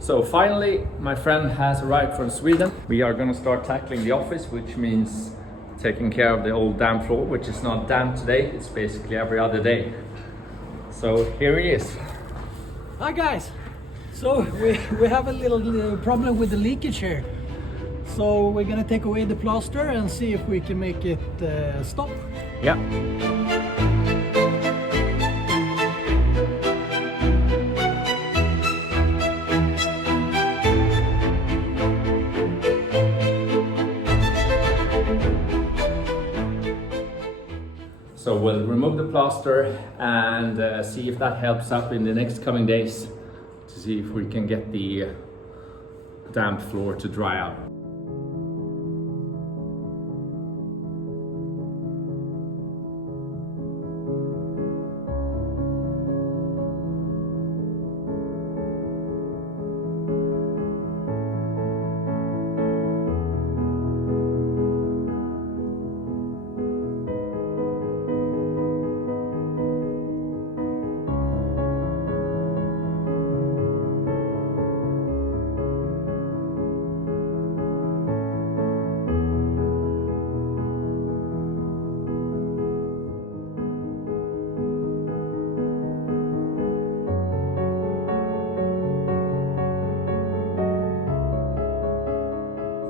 So finally, my friend has arrived from Sweden. We are gonna start tackling the office, which means taking care of the old damp floor, which is not damp today, it's basically every other day. So here he is. Hi guys! So we have a little problem with the leakage here. So we're gonna take away the plaster and see if we can make it stop. Yeah. So we'll remove the plaster and see if that helps up in the next coming days to see if we can get the damp floor to dry out.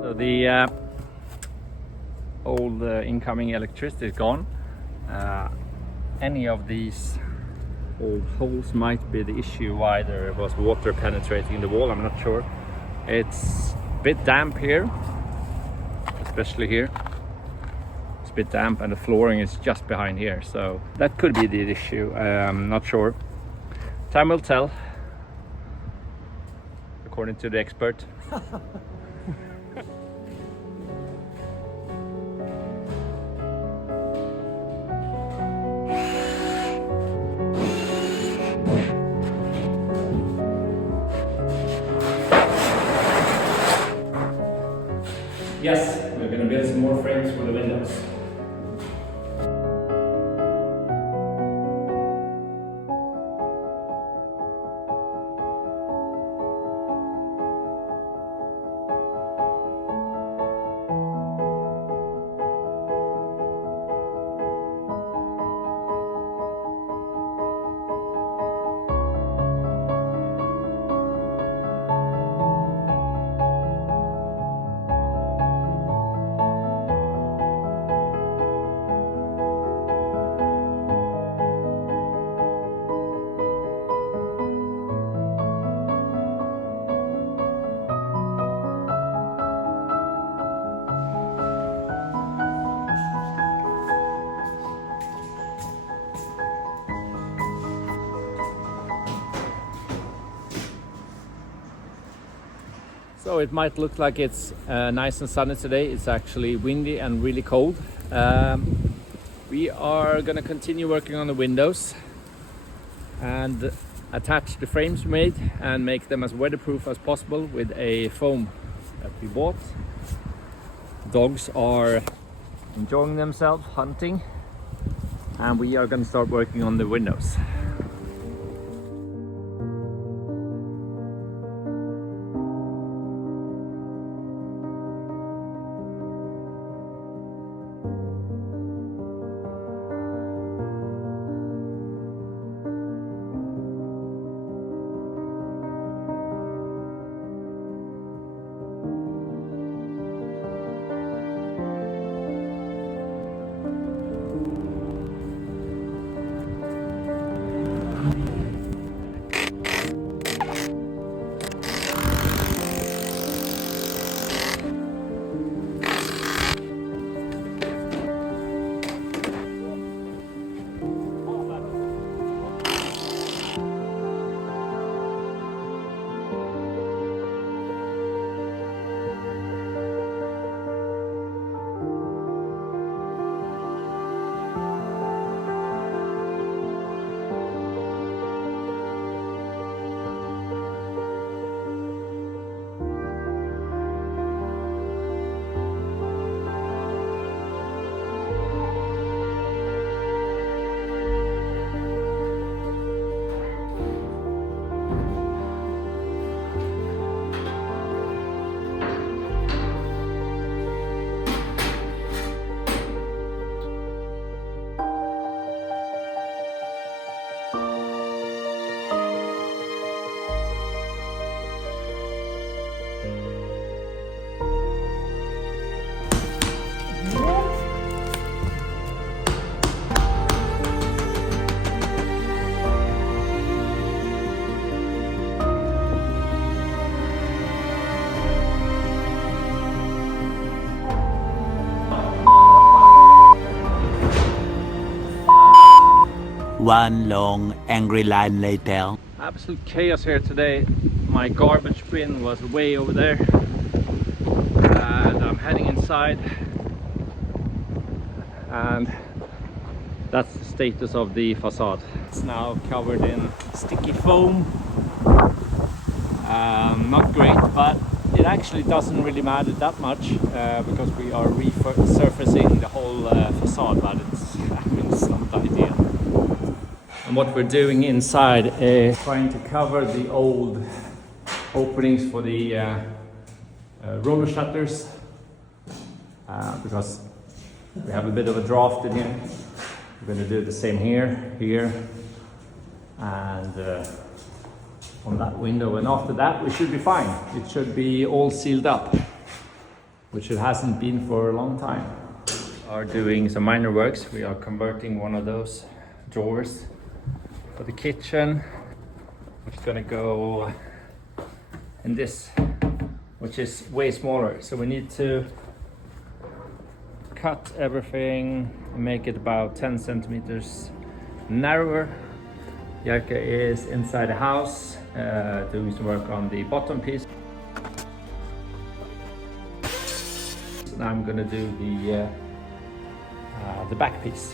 So the old incoming electricity is gone. Any of these old holes might be the issue why there was water penetrating the wall, I'm not sure. It's a bit damp here, especially here. It's a bit damp and the flooring is just behind here, so that could be the issue. I'm not sure. Time will tell, according to the expert. Yes, we're going to build some more frames for the windows. So it might look like it's nice and sunny today. It's actually windy and really cold. We are going to continue working on the windows and attach the frames we made and make them as weatherproof as possible with a foam that we bought. Dogs are enjoying themselves hunting, and we are going to start working on the windows. One long angry line later. Absolute chaos here today. My garbage bin was way over there and I'm heading inside, and that's the status of the facade. It's now covered in sticky foam. Not great, but it actually doesn't really matter that much because we are resurfacing the whole facade, but it's not ideal. And what we're doing inside is trying to cover the old openings for the roller shutters because we have a bit of a draft in here. We're going to do the same here, and on that window, and after that we should be fine. It should be all sealed up, which it hasn't been for a long time. We are doing some minor works. We are converting one of those drawers for the kitchen, which is going to go in this, which is way smaller. So we need to cut everything and make it about 10 centimeters narrower. Jerka is inside the house doing some work on the bottom piece. So now I'm gonna do the back piece.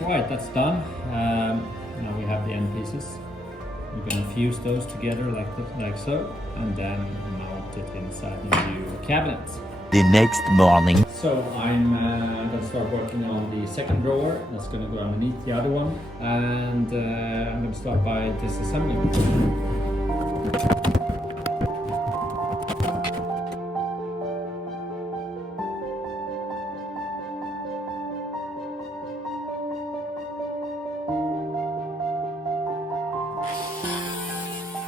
Right, that's done. Now we have the end pieces. We're going to fuse those together like so, and then mount it inside the new cabinets. The next morning. So I'm going to start working on the second drawer. That's going to go underneath the other one, and I'm going to start by disassembling.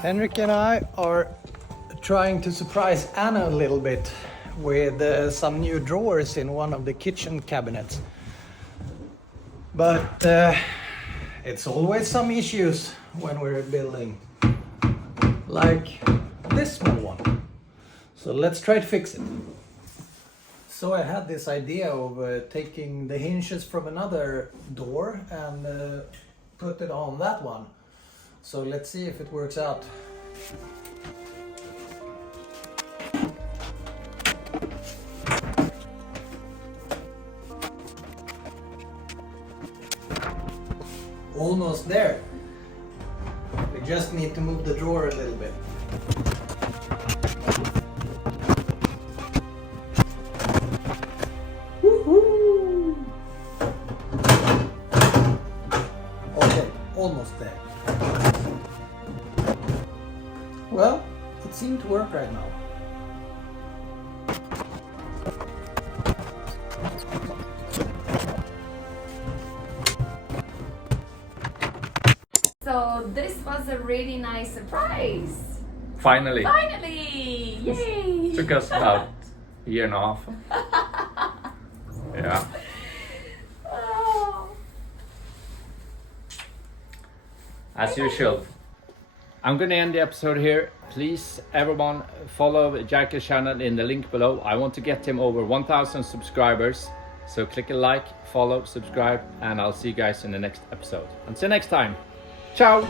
Henrik and I are trying to surprise Anna a little bit with some new drawers in one of the kitchen cabinets. But it's always some issues when we're building, like this small one. So let's try to fix it. So I had this idea of taking the hinges from another door and put it on that one. So let's see if it works out. Almost there. We just need to move the drawer a little bit. Woohoo! Okay, almost there. Well, it seemed to work right now. So this was a really nice surprise. Finally. Finally! Yay! Took us about a year and a half. Yeah. Oh. As usual. I'm going to end the episode here. Please, everyone, follow Jerka's channel in the link below. I want to get him over 1,000 subscribers. So click a like, follow, subscribe, and I'll see you guys in the next episode. Until next time, ciao!